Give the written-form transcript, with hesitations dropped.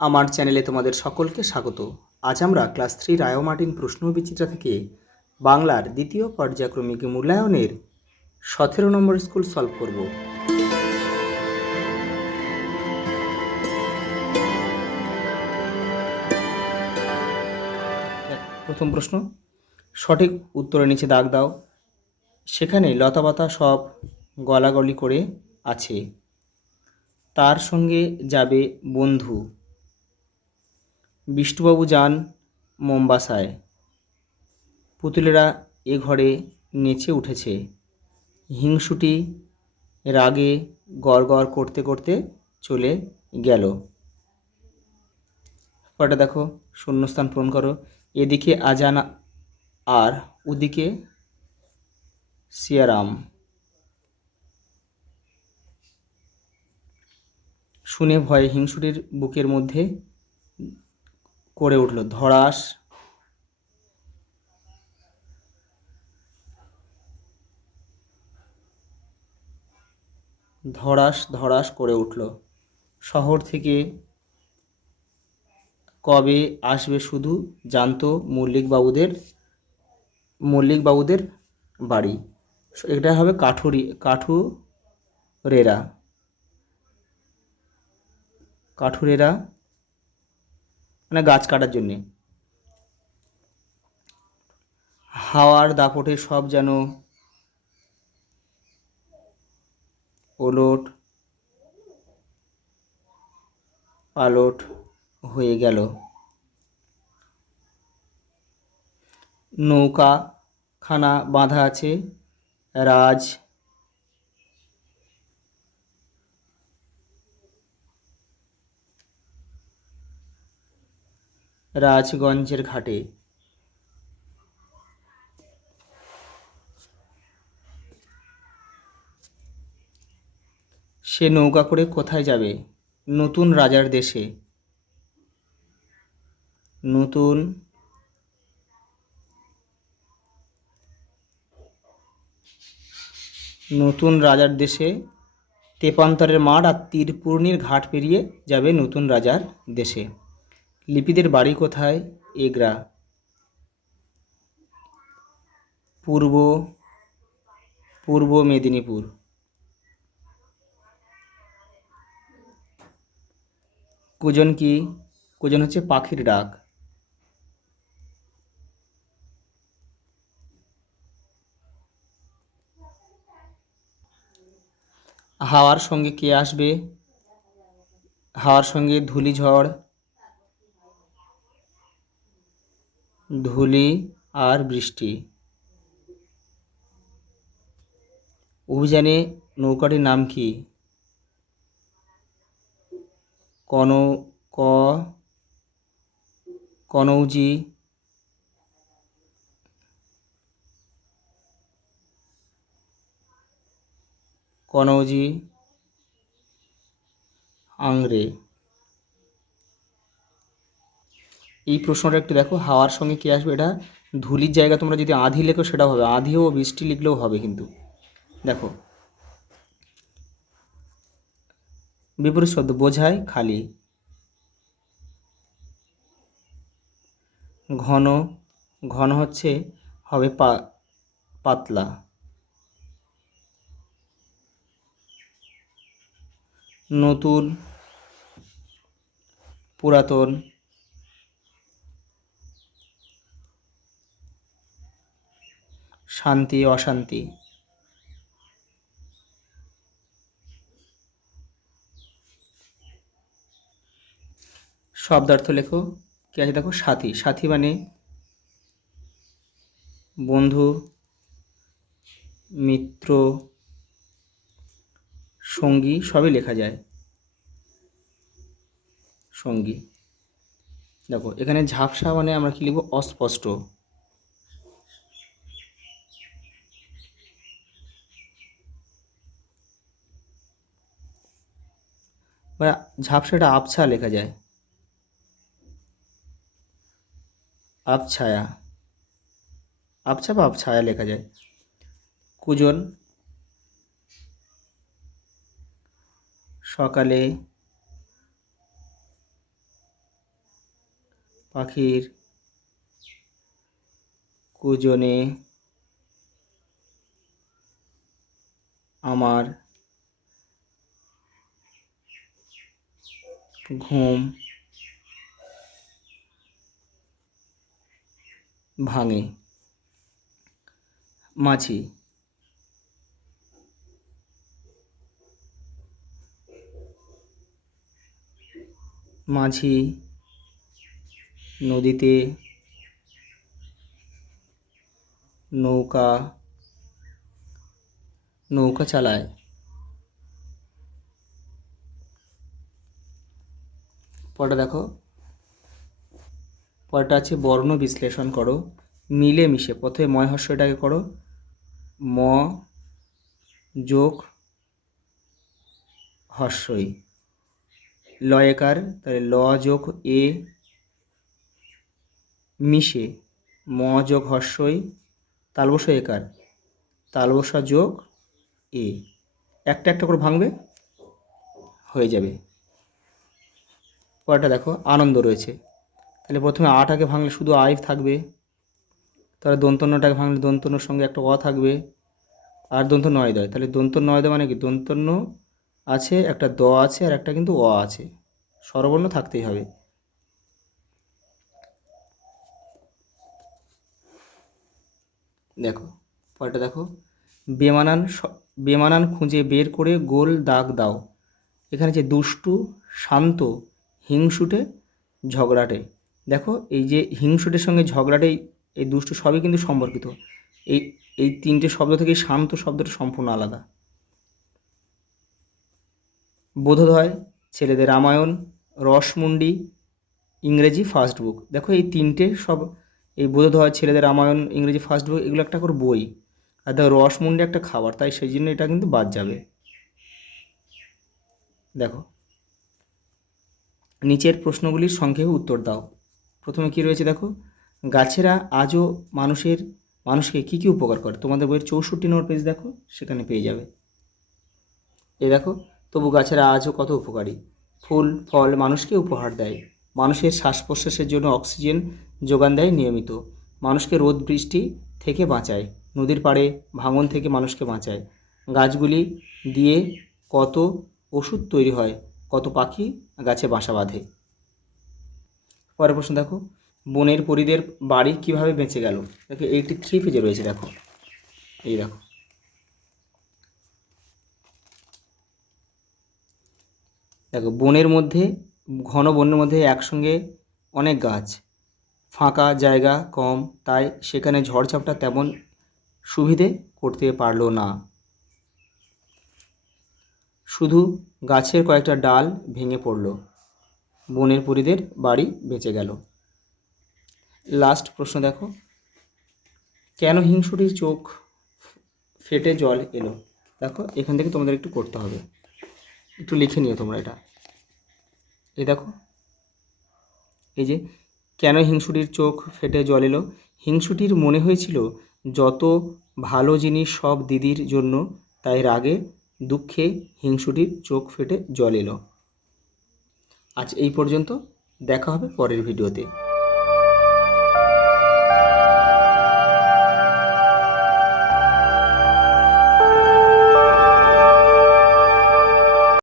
আমার চ্যানেলে তোমাদের সকলকে স্বাগত। আজ আমরা ক্লাস 3 রায় ও মার্টিন প্রশ্নবিচিত্রা থেকে বাংলার দ্বিতীয় পর্যায়ক্রমিক মূল্যায়নের 17 নম্বর স্কুল সলভ করব। প্রথম প্রশ্ন, সঠিক উত্তরের নিচে দাগ দাও। সেখানে লতাপাতা সব গলাগলি করে আছে, তার সঙ্গে যাবে বন্ধু। বিষ্টুবাবু যান মোমবাসায়, পুতুলেরা এ ঘরে নেচে উঠেছে। হিংসুটি রাগে গড়গড় করতে করতে চলে গেল। পরেটা দেখো, শূন্যস্থান পূরণ করো। এদিকে আজান আর ওদিকে সিয়ারাম। শুনে ভয়ে হিংসুটির বুকের মধ্যে করে উঠল ধড়াস। ধড়াস ধড়াস করে উঠল। শহর থেকে কবে আসবে শুধু জানতো মল্লিকবাবুদের বাড়ি। এটা হবে কাঠুরেরা মানে গাছ কাটার জন্যে। হাওয়ার দাপটে সব যেন ওলট পালট হয়ে গেল। নৌকাখানা বাঁধা আছে রাজগঞ্জের ঘাটে। সে নৌকা করে কোথায় যাবে? নতুন রাজার দেশে। নতুন রাজার দেশে। তেপান্তরের মাঠ আর তীরপূর্ণির ঘাট পেরিয়ে যাবে নতুন রাজার দেশে। লিপিদের বাড়ি কোথায়? এগরা। পূর্ব মেদিনীপুর। কুজন কি? কুজন হচ্ছে পাখির ডাক। হাওয়ার সঙ্গে কে আসবে? হাওয়ার সঙ্গে ধূলি আর বৃষ্টি। অভিযানে নৌকাটির নাম কি? কনৌজি, আংরে। এই প্রশ্নটা একটু দেখো, হাওয়ার সঙ্গে কে আসবে, এটা ধূলির জায়গা তোমরা যদি আঁধি লেখো সেটাও হবে, আঁধি ও বৃষ্টি লিখলেও হবে। কিন্তু দেখো, বিপরীত শব্দ বোঝায় খালি। ঘন, ঘন হচ্ছে হবে পাতলা। নতুন, পুরাতন। শান্তি, অশান্তি। শব্দার্থ লেখো। কি আছে দেখো, সাথী। সাথী মানে বন্ধু, মিত্র, সঙ্গী সবই লেখা যায়। সঙ্গী। দেখো এখানে ঝাপসা মানে আমরা কি লিখব? অস্পষ্ট। বা ঝাপসাটা আবছা লেখা যায়। আবছায়া, আবছা বা আবছায়া লেখা যায়। কুজন, সকালে পাখির কুজনে আমার ঘুম ভাঙে। মাঝি মাঝি নদীতে নৌকা চালায়। পরটা দেখো, পরটা আছে বর্ণ বিশ্লেষণ করো। মিলেমিশে, প্রথমে ময় হর্ষটাকে করো, ম যোগ হর্ষই, লয়কার তাহলে ল যোগ এ, মিশে ম যোগ হর্ষই, তালবসা একার তালবসা যোগ এ, একটা একটা করে ভাঙবে, হয়ে যাবে। পরেরটা দেখো, আনন্দ রয়েছে। তাহলে প্রথমে আটাকে ভাঙলে শুধু আই থাকবে, তাহলে দন্তন্যটাকে ভাঙলে দন্তন্যর সঙ্গে একটা অ থাকবে, আর দন্ত নয় দয়, তাহলে দন্ত নয় দয় মানে কি, দন্তন্য আছে, একটা দ আছে, আর একটা কিন্তু অ আছে, স্বরবর্ণ থাকতেই হবে। দেখো পরেরটা দেখো, বেমানান খুঁজে বের করে গোল দাগ দাও। এখানে যে দুষ্টু, শান্ত, হিংসুটে, ঝগড়াটে, দেখো এই যে হিংসুটের সঙ্গে ঝগড়াটে, এই দুষ্টু সবই কিন্তু সম্পর্কিত। এই এই তিনটে শব্দ থেকে শান্ত শব্দটা সম্পূর্ণ আলাদা। বোধোদয় ছেলেদের রামায়ণ, রসমুন্ডি ইংরেজি ফার্স্ট বুক। দেখো এই তিনটে সব, এই বোধোদয় ছেলেদের রামায়ণ ইংরেজি ফার্স্ট বুক, এগুলো একটা করে বই, আর দেখো রসমুন্ডি একটা খাবার, তাই সেই জন্য এটা কিন্তু বাদ যাবে। দেখো নিচের প্রশ্নগুলির সংক্ষেপে উত্তর দাও। প্রথমে কি রয়েছে দেখো, গাছেরা আজও মানুষকে কী কী উপকার করে, তোমাদের বইয়ের 64 নম্বর পেজ দেখো, সেখানে পেয়ে যাবে। এই দেখো, তবু গাছেরা আজও কত উপকারী, ফুল ফল মানুষকে উপহার দেয়, মানুষের শ্বাস প্রশ্বাসের জন্য অক্সিজেন যোগান দেয় নিয়মিত, মানুষকে রোদ বৃষ্টি থেকে বাঁচায়, নদীর পাড়ে ভাঙন থেকে মানুষকে বাঁচায়, গাছগুলি দিয়ে কত ওষুধ তৈরি হয়, কত পাখি গাছে বাসা বাঁধে। পরের প্রশ্ন দেখো, বনের পরীদের বাড়ি কিভাবে বেঁচে গেল। দেখো 83 পেজে রয়েছে, দেখো এই দেখো, দেখো বনের মধ্যে, ঘন বনের মধ্যে একসঙ্গে অনেক গাছ, ফাঁকা জায়গা কম, তাই সেখানে ঝড়ঝাপটা তেমন সুবিধে করতে পারলো না, শুধু গাছের কয়েকটা ডাল ভেঙে পড়ল, বনের পরীদের বাড়ি বেঁচে গেল। লাস্ট প্রশ্ন দেখো, কেন হিংসুটির চোখ ফেটে জল এলো। দেখো এখান থেকে তোমাদের একটু করতে হবে, একটু লিখে নিও তোমরা এটা। এই দেখো, এই যে কেন হিংসুটির চোখ ফেটে জল এলো, হিংসুটির মনে হয়েছিল যত ভালো জিনিস সব দিদির জন্য, তাই রাগে দুঃখে হিংসুটির চোখ ফেটে জল এলো। আজ এই পর্যন্ত, দেখা হবে পরের ভিডিওতে।